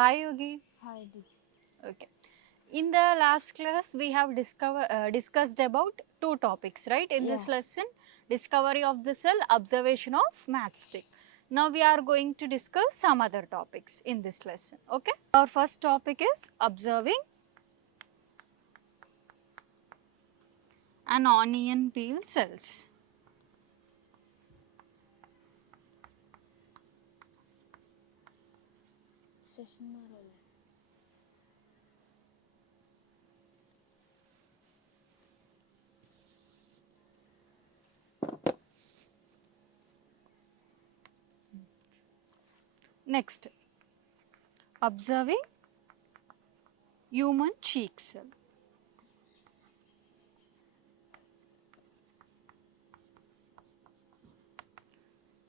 Hi Yogi. Hi, Okay. In the last class, we have discussed about two topics, right? In yeah, this lesson, discovery of the cell, observation of matchstick. Now we are going to discuss some other topics in this lesson. Okay. Our first topic is observing an onion peel cells. session మారాలి. Next, observing human cheek cell.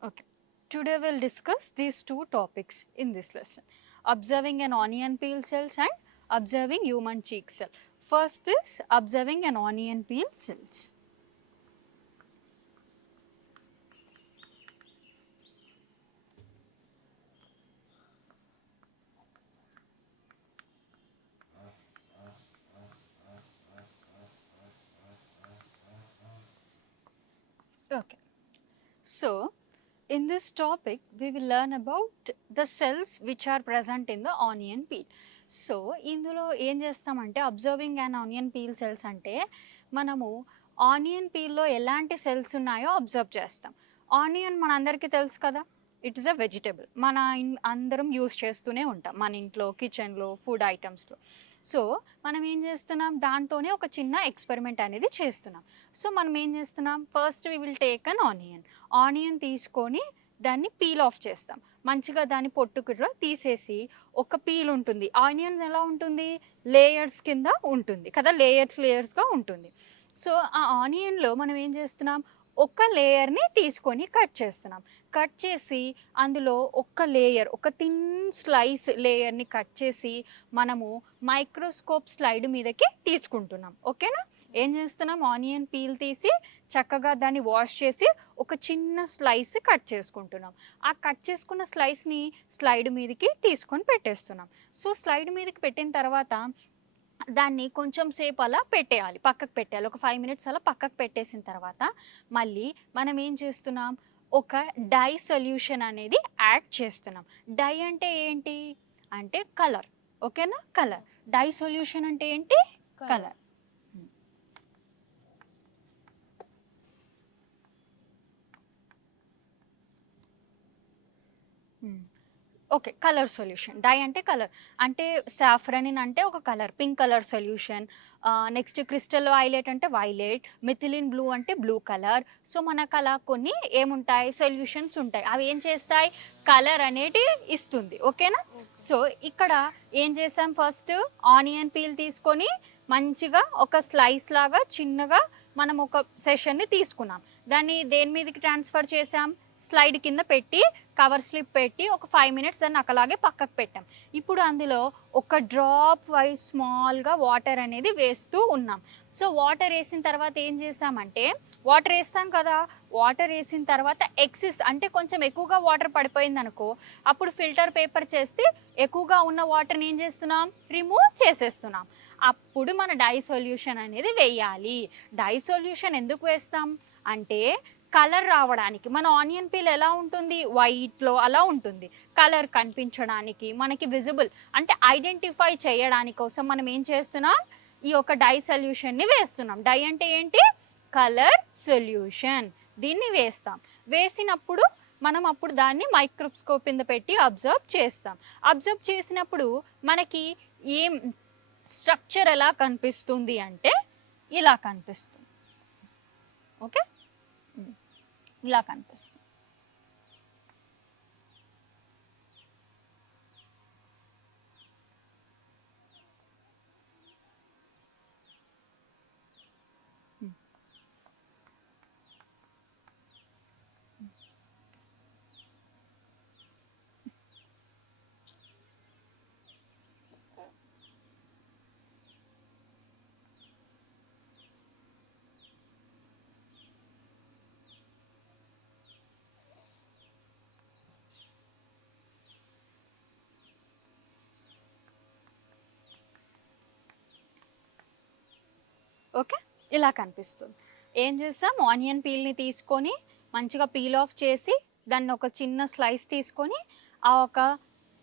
Okay. Today we'll discuss these two topics in this lesson. Observing an onion peel cells and observing human cheek cell. First is observing an onion peel cells. Okay. So, in this topic, we will learn about the cells which are present in the onion peel. So ఇందులో ఏం చేస్తామంటే observing and onion peel cells అంటే మనము onion పీల్లో ఎలాంటి cells ఉన్నాయో observe చేస్తాం. Onion మనందరికీ తెలుసు కదా, ఇట్ ఇస్ అ వెజిటబుల్. అందరం యూస్ చేస్తూనే ఉంటాం మన ఇంట్లో, కిచెన్లో, ఫుడ్ ఐటమ్స్లో. సో మనం ఏం చేస్తున్నాం, దాంతోనే ఒక చిన్న ఎక్స్పెరిమెంట్ అనేది చేస్తున్నాం. సో మనం ఏం చేస్తున్నాం, first we will take an onion తీసుకొని దాన్ని పీల్ ఆఫ్ చేస్తాం. మంచిగా దాన్ని పొట్టుకులో తీసేసి ఒక పీల్ ఉంటుంది. ఆనియన్ ఎలా ఉంటుంది, లేయర్స్ కింద ఉంటుంది కదా, లేయర్స్గా ఉంటుంది. సో ఆ ఆనియన్లో మనం ఏం చేస్తున్నాం, ఒక లేయర్ని తీసుకొని కట్ చేస్తున్నాం. కట్ చేసి అందులో ఒక థిన్ స్లైస్ లేయర్ని కట్ చేసి మనము మైక్రోస్కోప్ స్లైడ్ మీదకి తీసుకుంటున్నాం. ఓకేనా. ఏం చేస్తున్నాం, ఆనియన్ పీల్ తీసి చక్కగా దాన్ని వాష్ చేసి ఒక చిన్న స్లైస్ కట్ చేసుకుంటున్నాం. ఆ కట్ చేసుకున్న స్లైస్ని స్లైడ్ మీదకి తీసుకొని పెట్టేస్తున్నాం. సో స్లైడ్ మీదకి పెట్టిన తర్వాత దాన్ని కొంచెం సేపు అలా పెట్టేయాలి, పక్కకు పెట్టేయాలి. ఒక 5 మినిట్స్ అలా పక్కకు పెట్టేసిన తర్వాత మళ్ళీ మనం ఏం చేస్తున్నాం, ఒక డై సొల్యూషన్ అనేది యాడ్ చేస్తున్నాం. డై అంటే ఏంటి అంటే కలర్. ఓకేనా, కలర్. డై సొల్యూషన్ అంటే ఏంటి, colour. Okay, colour solution. Dye అంటే కలర్, అంటే సాఫ్రనిన్ అంటే ఒక colour, pink colour solution. Next crystal violet అంటే వైలెట్, మిథిలిన్ బ్లూ అంటే బ్లూ కలర్. సో మనకు అలా కొన్ని ఏముంటాయి, సొల్యూషన్స్ ఉంటాయి. అవి ఏం చేస్తాయి, కలర్ అనేది ఇస్తుంది. ఓకేనా. సో ఇక్కడ ఏం చేసాం, ఫస్ట్ ఆనియన్ పీల్ తీసుకొని మంచిగా ఒక స్లైస్ లాగా చిన్నగా మనం ఒక సెషన్ని తీసుకున్నాం. దాన్ని దేని మీదకి ట్రాన్స్ఫర్ చేసాం, స్లైడ్ కింద పెట్టి కవర్ స్లిప్ పెట్టి ఒక 5 మినిట్స్ దాన్ని అక్కలాగే పక్కకు పెట్టాం. ఇప్పుడు అందులో ఒక డ్రాప్ వైజ్ స్మాల్గా వాటర్ అనేది వేస్తూ ఉన్నాం. సో వాటర్ వేసిన తర్వాత ఏం చేసామంటే, వాటర్ వేస్తాం కదా, వాటర్ వేసిన తర్వాత ఎక్సిస్ అంటే కొంచెం ఎక్కువగా వాటర్ పడిపోయింది అనుకో, అప్పుడు ఫిల్టర్ పేపర్ చేస్తే ఎక్కువగా ఉన్న వాటర్ని ఏం చేస్తున్నాం, రిమూవ్ చేసేస్తున్నాం. అప్పుడు మన డై సొల్యూషన్ అనేది వేయాలి. డై సొల్యూషన్ ఎందుకు వేస్తాం అంటే కలర్ రావడానికి. మన ఆనియన్ పీల్ ఎలా ఉంటుంది, వైట్లో అలా ఉంటుంది. కలర్ కనిపించడానికి, మనకి విజిబుల్ అంటే ఐడెంటిఫై చేయడానికి కోసం మనం ఏం చేస్తున్నాం, ఈ యొక్క డై సొల్యూషన్ని వేస్తున్నాం. డై అంటే ఏంటి, కలర్ సొల్యూషన్. దీన్ని వేస్తాం. వేసినప్పుడు మనం అప్పుడు దాన్ని మైక్రోస్కోప్ కింద పెట్టి అబ్జర్వ్ చేస్తాం. అబ్జర్వ్ చేసినప్పుడు మనకి ఏం స్ట్రక్చర్ ఎలా కనిపిస్తుంది అంటే ఇలా కనిపిస్తుంది. ఓకే, ఇలా కనిపిస్తుంది. ఓకే, ఇలా కనిపిస్తుంది. ఏం చేస్తాం, ఆనియన్ పీల్ని తీసుకొని మంచిగా పీల్ ఆఫ్ చేసి దాన్ని ఒక చిన్న స్లైస్ తీసుకొని ఆ ఒక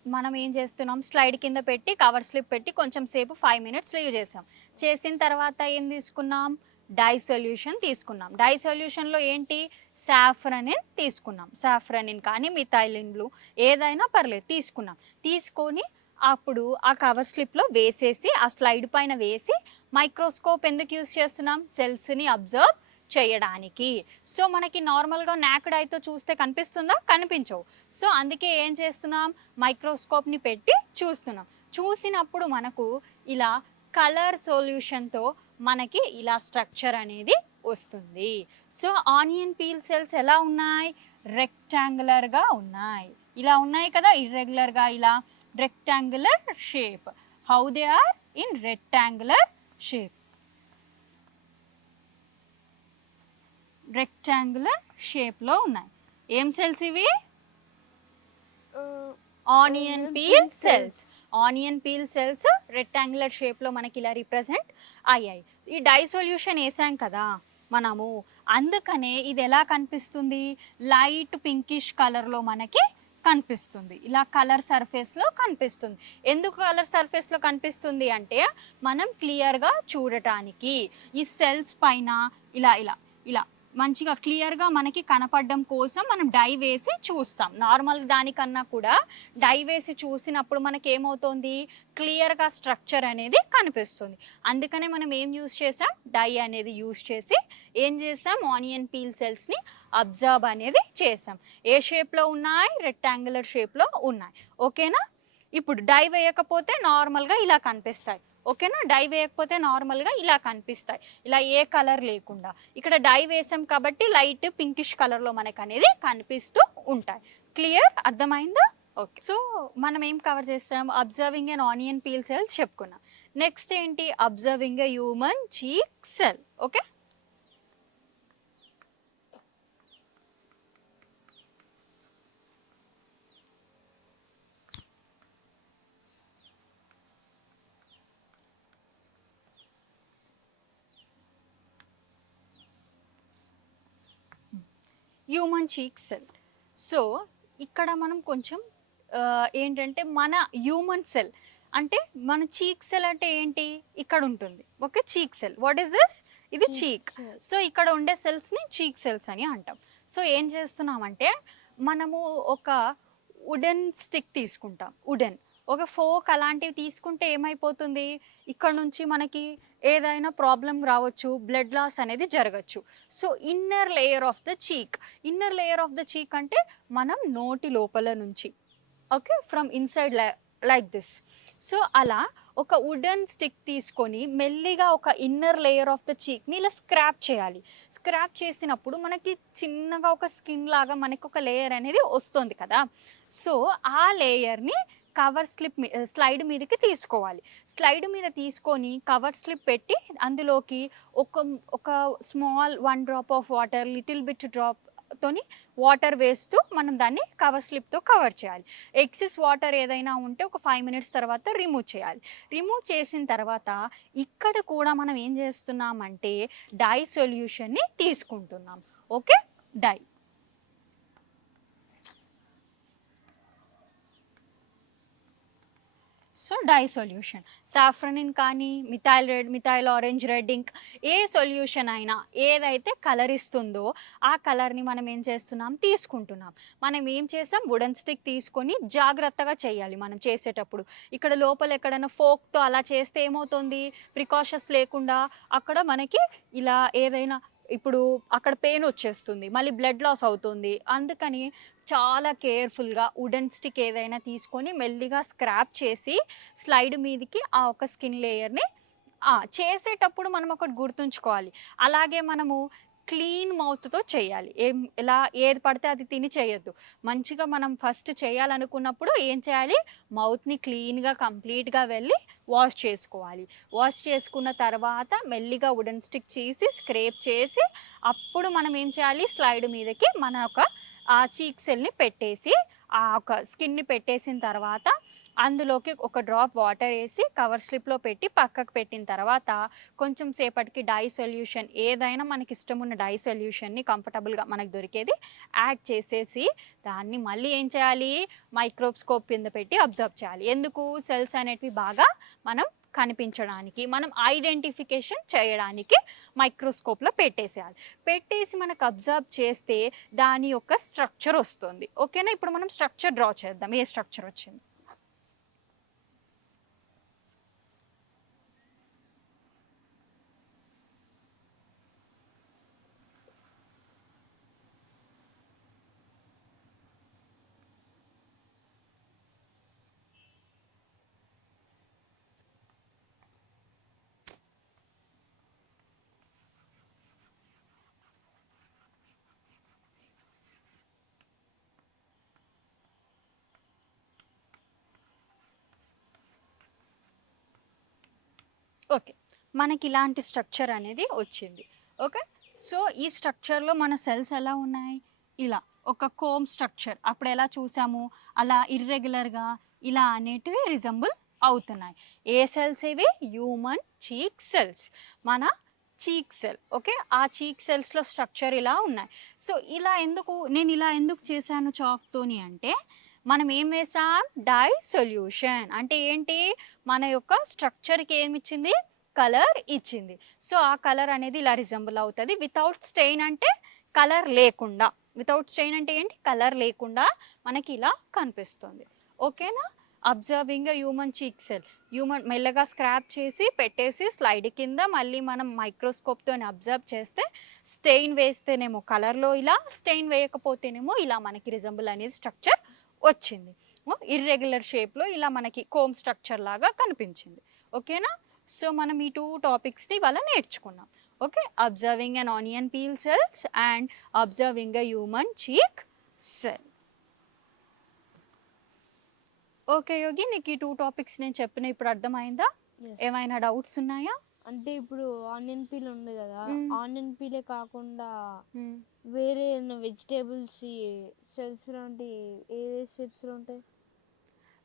మనం ఏం చేస్తున్నాం, స్లైడ్ కింద పెట్టి కవర్ స్లిప్ పెట్టి కొంచెం సేపు 5 మినిట్స్ లీవ్ చేసాం. చేసిన తర్వాత ఏం తీసుకున్నాం, డై సొల్యూషన్ తీసుకున్నాం. డై సొల్యూషన్లో ఏంటి, సాఫ్రనిన్ తీసుకున్నాం. సాఫ్రనిన్ కానీ మిథైలిన్ బ్లూ ఏదైనా పర్లేదు తీసుకున్నాం. తీసుకొని అప్పుడు ఆ కవర్ స్లిప్లో వేసేసి ఆ స్లైడ్ పైన వేసి మైక్రోస్కోప్ ఎందుకు యూస్ చేస్తున్నాం, సెల్స్ని అబ్జర్వ్ చేయడానికి. సో మనకి నార్మల్గా నాకెడ్ ఐతో చూస్తే కనిపిస్తుందా, కనిపించవు. సో అందుకే ఏం చేస్తున్నాం, మైక్రోస్కోప్ని పెట్టి చూస్తున్నాం. చూసినప్పుడు మనకు ఇలా కలర్ సొల్యూషన్తో మనకి ఇలా స్ట్రక్చర్ అనేది వస్తుంది. సో ఆనియన్ పీల్ సెల్స్ ఎలా ఉన్నాయి, రెక్టాంగులర్గా ఉన్నాయి. ఇలా ఉన్నాయి కదా, ఇర్రెగ్యులర్గా ఇలా rectangular shape. How they are in rectangular shape. Rectangular షేప్లో ఉన్నాయి. ఏం సెల్స్ ఇవి, onion peel cells. Onion peel cells rectangular షేప్లో మనకి ఇలా రిప్రజెంట్ అయ్యాయి. ఈ డై సొల్యూషన్ వేసాం కదా మనము, అందుకనే ఇది ఎలా కనిపిస్తుంది, లైట్ పింకిష్ కలర్లో మనకి కనిపిస్తుంది. ఇలా కలర్ సర్ఫేస్లో కనిపిస్తుంది. ఎందుకు కలర్ సర్ఫేస్లో కనిపిస్తుంది అంటే మనం క్లియర్గా చూడటానికి ఈ సెల్స్ పైన ఇలా ఇలా ఇలా మంచిగా క్లియర్గా మనకి కనపడడం కోసం మనం డై వేసి చూస్తాం. నార్మల్ దానికన్నా కూడా డై వేసి చూసినప్పుడు మనకి ఏమవుతుంది, క్లియర్గా స్ట్రక్చర్ అనేది కనిపిస్తుంది. అందుకనే మనం ఏం యూస్ చేసాం, డై అనేది యూస్ చేసి ఏం చేసాం, ఆనియన్ పీల్ సెల్స్ని అబ్జర్వ్ అనేది చేసాం. ఏ షేప్లో ఉన్నాయి, రెక్టాంగులర్ షేప్లో ఉన్నాయి. ఓకేనా. ఇప్పుడు డై వేయకపోతే నార్మల్గా ఇలా కనిపిస్తాయి. ఓకేనా, డై వేయకపోతే నార్మల్గా ఇలా కనిపిస్తాయి, ఇలా ఏ కలర్ లేకుండా. ఇక్కడ డై వేసాం కాబట్టి లైట్ పింకిష్ కలర్లో మనకు అనేది కనిపిస్తూ ఉంటాయి. క్లియర్, అర్థమైందా? ఓకే. సో మనం ఏం కవర్ చేస్తాం, observing and onion peel cells చెప్పుకున్నాం. నెక్స్ట్ ఏంటి, observing a human cheek cell. Okay, human cheek cell. So ఇక్కడ మనం కొంచెం ఏంటంటే మన హ్యూమన్ సెల్ అంటే మన చీక్ సెల్ అంటే ఏంటి, ఇక్కడ ఉంటుంది. Okay, cheek cell. What is this, ఇది చీక్. సో ఇక్కడ ఉండే సెల్స్ని చీక్ సెల్స్ అని అంటాం. సో ఏం చేస్తున్నామంటే మనము ఒక వుడెన్ స్టిక్ తీసుకుంటాం, వుడెన్ ఒక ఫోక్ అలాంటివి తీసుకుంటే ఏమైపోతుంది, ఇక్కడ నుంచి మనకి ఏదైనా ప్రాబ్లం రావచ్చు, బ్లడ్ లాస్ అనేది జరగచ్చు. So inner layer of the చీక్, inner layer of the చీక్ అంటే మనం నోటి లోపల నుంచి, okay, from inside like this. So అలా ఒక వుడెన్ స్టిక్ తీసుకొని మెల్లిగా ఒక ఇన్నర్ లేయర్ ఆఫ్ ద చీక్ని ఇలా స్క్రాప్ చేయాలి. స్క్రాప్ చేసినప్పుడు మనకి చిన్నగా ఒక స్కిన్ లాగా మనకి ఒక లేయర్ అనేది వస్తుంది కదా. సో ఆ లేయర్ని కవర్ స్లిప్ స్లైడ్ మీదకి తీసుకోవాలి. స్లైడ్ మీద తీసుకొని కవర్ స్లిప్ పెట్టి అందులోకి ఒక small 1 drop of water, little bit డ్రాప్తోని వాటర్ వేస్తూ మనం దాన్ని కవర్ స్లిప్తో కవర్ చేయాలి. ఎక్సెస్ వాటర్ ఏదైనా ఉంటే ఒక 5 మినిట్స్ తర్వాత రిమూవ్ చేయాలి. రిమూవ్ చేసిన తర్వాత ఇక్కడ కూడా మనం ఏం చేస్తున్నామంటే డై సొల్యూషన్ని తీసుకుంటున్నాం. Okay, dye. So dye solution, safranin కానీ methyl red, methyl orange, red ink, ఏ సొల్యూషన్ అయినా ఏదైతే కలర్ ఇస్తుందో ఆ కలర్ని మనం ఏం చేస్తున్నాం, తీసుకుంటున్నాం. మనం ఏం చేసాం, వుడెన్ స్టిక్ తీసుకొని జాగ్రత్తగా చేయాలి మనం చేసేటప్పుడు. ఇక్కడ లోపల ఎక్కడైనా ఫోక్తో అలా చేస్తే ఏమవుతుంది, ప్రికాషన్స్ లేకుండా అక్కడ మనకి ఇలా ఏదైనా ఇప్పుడు అక్కడ పెయిన్ వచ్చేస్తుంది, మళ్ళీ బ్లడ్ లాస్ అవుతుంది. అందుకని చాలా కేర్ఫుల్గా వుడెన్ స్టిక్ ఏదైనా తీసుకొని మెల్లిగా స్క్రాప్ చేసి స్లైడ్ మీదకి ఆ ఒక స్కిన్ లేయర్ని చేసేటప్పుడు మనం ఒకటి గుర్తుంచుకోవాలి. అలాగే మనము క్లీన్ మౌత్తో చేయాలి. ఎలా ఏది పడితే అది తిని చేయొద్దు. మంచిగా మనం ఫస్ట్ చేయాలనుకున్నప్పుడు ఏం చేయాలి, మౌత్ని క్లీన్గా కంప్లీట్గా వెళ్ళి వాష్ చేసుకోవాలి. వాష్ చేసుకున్న తర్వాత మెల్లిగా వుడెన్ స్టిక్ చేసి స్క్రేప్ చేసి అప్పుడు మనం ఏం చేయాలి, స్లైడ్ మీదకి మన ఒక ఆ చీక్ సెల్ని పెట్టేసి ఒక స్కిన్ని పెట్టేసిన తర్వాత అందులోకి ఒక డ్రాప్ వాటర్ వేసి కవర్ స్లిప్లో పెట్టి పక్కకు పెట్టిన తర్వాత కొంచెం సేపటికి డై సొల్యూషన్ ఏదైనా మనకి ఇష్టం ఉన్న డై సొల్యూషన్ని కంఫర్టబుల్గా మనకు దొరికేది యాడ్ చేసేసి దాన్ని మళ్ళీ ఏం చేయాలి, మైక్రోస్కోప్ కింద పెట్టి అబ్జర్వ్ చేయాలి. ఎందుకు, సెల్స్ అనేటివి బాగా మనం కనిపించడానికి, మనం ఐడెంటిఫికేషన్ చేయడానికి మైక్రోస్కోప్లో పెట్టేసేయాలి. పెట్టేసి మనకు అబ్జర్వ్ చేస్తే దాని యొక్క స్ట్రక్చర్ వస్తుంది. ఓకేనా, ఇప్పుడు మనం స్ట్రక్చర్ డ్రా చేద్దాం. ఏ స్ట్రక్చర్ వచ్చింది? ఓకే, మనకి ఇలాంటి స్ట్రక్చర్ అనేది వచ్చింది. ఓకే, సో ఈ స్ట్రక్చర్లో మన సెల్స్ ఎలా ఉన్నాయి, ఇలా ఒక కోమ్ స్ట్రక్చర్. అప్పుడు ఎలా చూసాము, అలా ఇర్రెగ్యులర్గా ఇలా అనేటివి రిజంబుల్ అవుతున్నాయి. ఏ సెల్స్ ఇవి? హ్యూమన్ చీక్ సెల్స్, మన చీక్ సెల్. ఓకే, ఆ చీక్ సెల్స్లో స్ట్రక్చర్ ఇలా ఉన్నాయి. సో నేను ఇలా ఎందుకు చేశాను చాక్తోని అంటే, మనం ఏం వేసాం, డై సొల్యూషన్. అంటే ఏంటి, మన యొక్క స్ట్రక్చర్కి ఏమి ఇచ్చింది, కలర్ ఇచ్చింది. సో ఆ కలర్ అనేది ఇలా రిజంబుల్ అవుతుంది. వితౌట్ స్టెయిన్ అంటే కలర్ లేకుండా, వితౌట్ స్టెయిన్ అంటే ఏంటి, కలర్ లేకుండా మనకి ఇలా కనిపిస్తుంది. ఓకేనా, అబ్జర్వింగ్ హ్యూమన్ చీక్ సెల్. మెల్లగా స్క్రాప్ చేసి పెట్టేసి స్లైడ్ కింద మళ్ళీ మనం మైక్రోస్కోప్తో అబ్జర్వ్ చేస్తే స్టెయిన్ వేస్తేనేమో కలర్లో ఇలా, స్టెయిన్ వేయకపోతేనేమో ఇలా మనకి రిజంబుల్ అనేది స్ట్రక్చర్ వచ్చింది. ఇర్రెగ్యులర్ షేప్లో ఇలా మనకి కోమ్ స్ట్రక్చర్ లాగా కనిపించింది. ఓకేనా, సో మనం ఈ 2 టాపిక్స్ని ఇవాళ నేర్చుకున్నాం. Okay, observing an onion peel cells and observing a human cheek cell. Okay Yogi, నీకు ఈ 2 టాపిక్స్ నేను చెప్పిన ఇప్పుడు అర్థమైందా? ఏమైనా డౌట్స్ ఉన్నాయా? అంటే ఇప్పుడు ఆనియన్ పీల్ ఉంది కదా, ఆనియన్ పీలే కాకుండా వేరే వెజిటేబుల్స్ సెల్స్ లాంటి ఏ షేప్స్లో ఉంటాయి?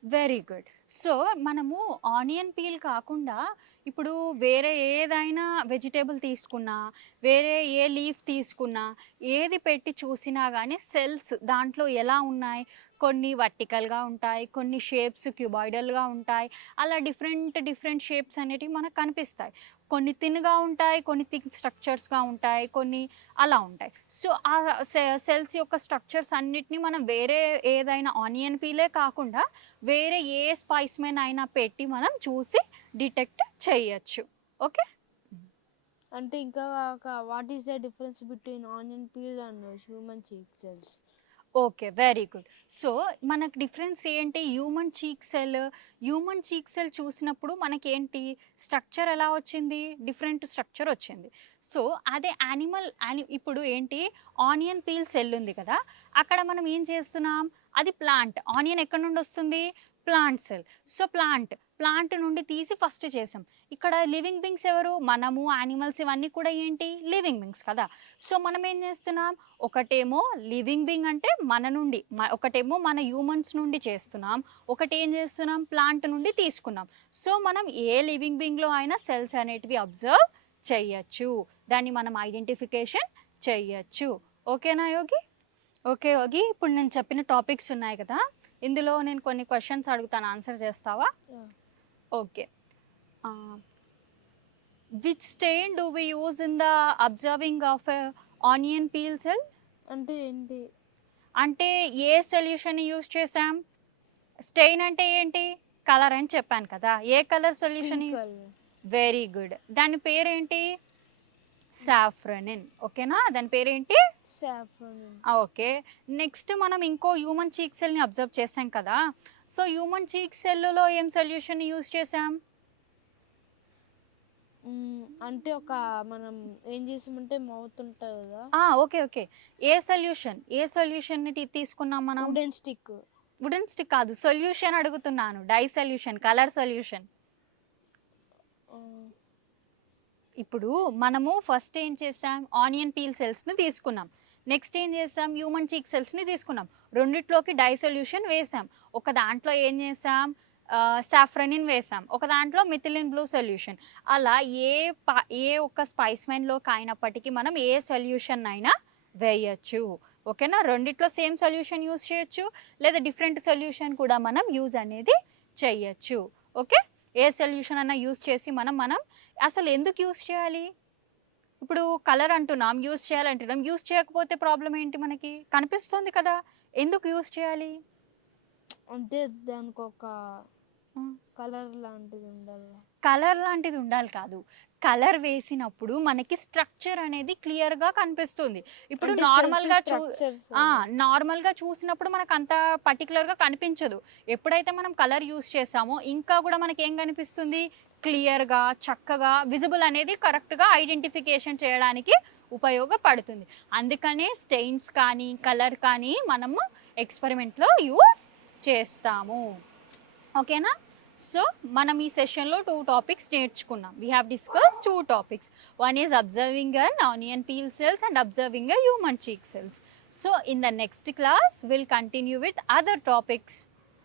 Very good. సో మనము ఆనియన్ పీల్ కాకుండా ఇప్పుడు వేరే ఏదైనా వెజిటేబుల్ తీసుకున్నా, వేరే ఏ లీఫ్ తీసుకున్నా, ఏది పెట్టి చూసినా కానీ సెల్స్ దాంట్లో ఎలా ఉన్నాయి, కొన్ని వర్టికల్గా ఉంటాయి, కొన్ని షేప్స్ క్యూబాయిడల్గా ఉంటాయి. అలా డిఫరెంట్ షేప్స్ అనేటివి మనకు కనిపిస్తాయి. కొన్ని థిన్గా ఉంటాయి, కొన్ని థిక్ స్ట్రక్చర్స్గా ఉంటాయి, కొన్ని అలా ఉంటాయి. సో ఆ సెల్స్ యొక్క స్ట్రక్చర్స్ అన్నిటినీ మనం వేరే ఏదైనా ఆనియన్ పీలే కాకుండా వేరే ఏ స్పైస్మెన్ అయినా పెట్టి మనం చూసి డిటెక్ట్ చేయొచ్చు. ఓకే, అంటే ఇంకా what is the difference between onion peel and human cheek cells? Okay, very good. So మనకు డిఫరెన్స్ ఏంటి, హ్యూమన్ చీక్ సెల్ చూసినప్పుడు మనకేంటి స్ట్రక్చర్ ఎలా వచ్చింది, డిఫరెంట్ స్ట్రక్చర్ వచ్చింది. సో అదే ఇప్పుడు ఏంటి, ఆనియన్ పీల్ సెల్ ఉంది కదా, అక్కడ మనం ఏం చేస్తున్నాం, అది ప్లాంట్. ఆనియన్ ఎక్కడి నుండి వస్తుంది, ప్లాంట్ సెల్. సో ప్లాంట్ నుండి తీసి ఫస్ట్ చేసాం. ఇక్కడ లివింగ్ బీయింగ్స్ ఎవరు, మనము, యానిమల్స్, ఇవన్నీ కూడా ఏంటి, లివింగ్ బీయింగ్స్ కదా. సో మనం ఏం చేస్తున్నాం, ఒకటేమో లివింగ్ బీయింగ్ అంటే మన నుండి, ఒకటేమో మన హ్యూమన్స్ నుండి చేస్తున్నాం, ఒకటి ఏం చేస్తున్నాం, ప్లాంట్ నుండి తీసుకున్నాం. సో మనం ఏ లివింగ్ బీయింగ్లో అయినా సెల్స్ అనేటివి అబ్జర్వ్ చెయ్యొచ్చు, దాన్ని మనం ఐడెంటిఫికేషన్ చెయ్యొచ్చు. ఓకేనా యోగి? ఓకే యోగి, ఇప్పుడు నేను చెప్పిన టాపిక్స్ ఉన్నాయి కదా, ఇందులో నేను కొన్ని క్వశ్చన్స్ అడుగుతాను, ఆన్సర్ చేస్తావా? Okay, which stain do we use in the observing of onion peel cell? అంటే ఏంటి, అంటే ఏ సొల్యూషన్ యూజ్ చేసాం, స్టెయిన్ అంటే ఏంటి, కలర్ అని చెప్పాను కదా, ఏ కలర్ సొల్యూషన్? వెరీ గుడ్, దాని పేరేంటి, సాఫ్రనిన్. ఓకేనా, దాని పేరేంటి, సాఫ్రనిన్. ఓకే, నెక్స్ట్ మనం ఇంకో హ్యూమన్ చీక్ సెల్ని అబ్జర్వ్ చేసాం కదా, సో హ్యూమన్ చీక్ సెల్లో ఏం సొల్యూషన్ యూజ్ చేసాం? అంటే ఒక మనం ఏం చేసామంటే మౌత్ ఉంటుంది కదా. ఓకే, ఏ సొల్యూషన్ తీసుకున్నాం మనం? వుడెన్ స్టిక్ కాదు, సొల్యూషన్ అడుగుతున్నాను, డై సొల్యూషన్, కలర్ సొల్యూషన్. ఇప్పుడు మనము ఫస్ట్ ఏం చేసాం, ఆనియన్ పీల్ సెల్స్ని తీసుకున్నాం, నెక్స్ట్ ఏం చేసాం, హ్యూమన్ చీక్ సెల్స్ని తీసుకున్నాం, రెండిట్లోకి డై సొల్యూషన్ వేసాం, ఒక దాంట్లో ఏం చేసాం సాఫ్రనిన్ వేసాం, ఒక దాంట్లో మిథిలిన్ బ్లూ సొల్యూషన్. అలా ఏ ఒక్క స్పైస్మెన్లోకి అయినప్పటికీ మనం ఏ సొల్యూషన్ అయినా వేయచ్చు. ఓకేనా, రెండిట్లో సేమ్ సొల్యూషన్ యూజ్ చేయొచ్చు, లేదా డిఫరెంట్ సొల్యూషన్ కూడా మనం యూజ్ అనేది చేయొచ్చు. ఓకే, ఏ సొల్యూషన్ అన్నా యూజ్ చేసి మనం అసలు ఎందుకు యూజ్ చేయాలి, ఇప్పుడు కలర్ అంటున్నాం, యూజ్ చేయాలంటున్నాం, యూజ్ చేయకపోతే ప్రాబ్లం ఏంటి, మనకి కనిపిస్తుంది కదా, ఎందుకు యూజ్ చేయాలి? అంటే దానికి ఒక కలర్ లాంటిది ఉండాలి. కలర్ లాంటిది ఉండాలి కాదు, కలర్ వేసినప్పుడు మనకి స్ట్రక్చర్ అనేది క్లియర్గా కనిపిస్తుంది. ఇప్పుడు నార్మల్గా చూసినప్పుడు మనకు అంత పర్టికులర్గా కనిపించదు. ఎప్పుడైతే మనం కలర్ యూస్ చేసామో ఇంకా కూడా మనకి ఏం కనిపిస్తుంది, క్లియర్గా చక్కగా విజిబుల్ అనేది కరెక్ట్గా ఐడెంటిఫికేషన్ చేయడానికి ఉపయోగపడుతుంది. అందుకనే స్టెయిన్స్ కానీ కలర్ కానీ మనము ఎక్స్పెరిమెంట్లో యూస్ చేస్తాము. ఓకేనా, సో మనం ఈ సెషన్లో 2 టాపిక్స్ నేర్చుకున్నాం. We have discuss 2 topics. One is observing an onion peel cells and observing a human cheek cells. So in the next class we'll continue with other topics.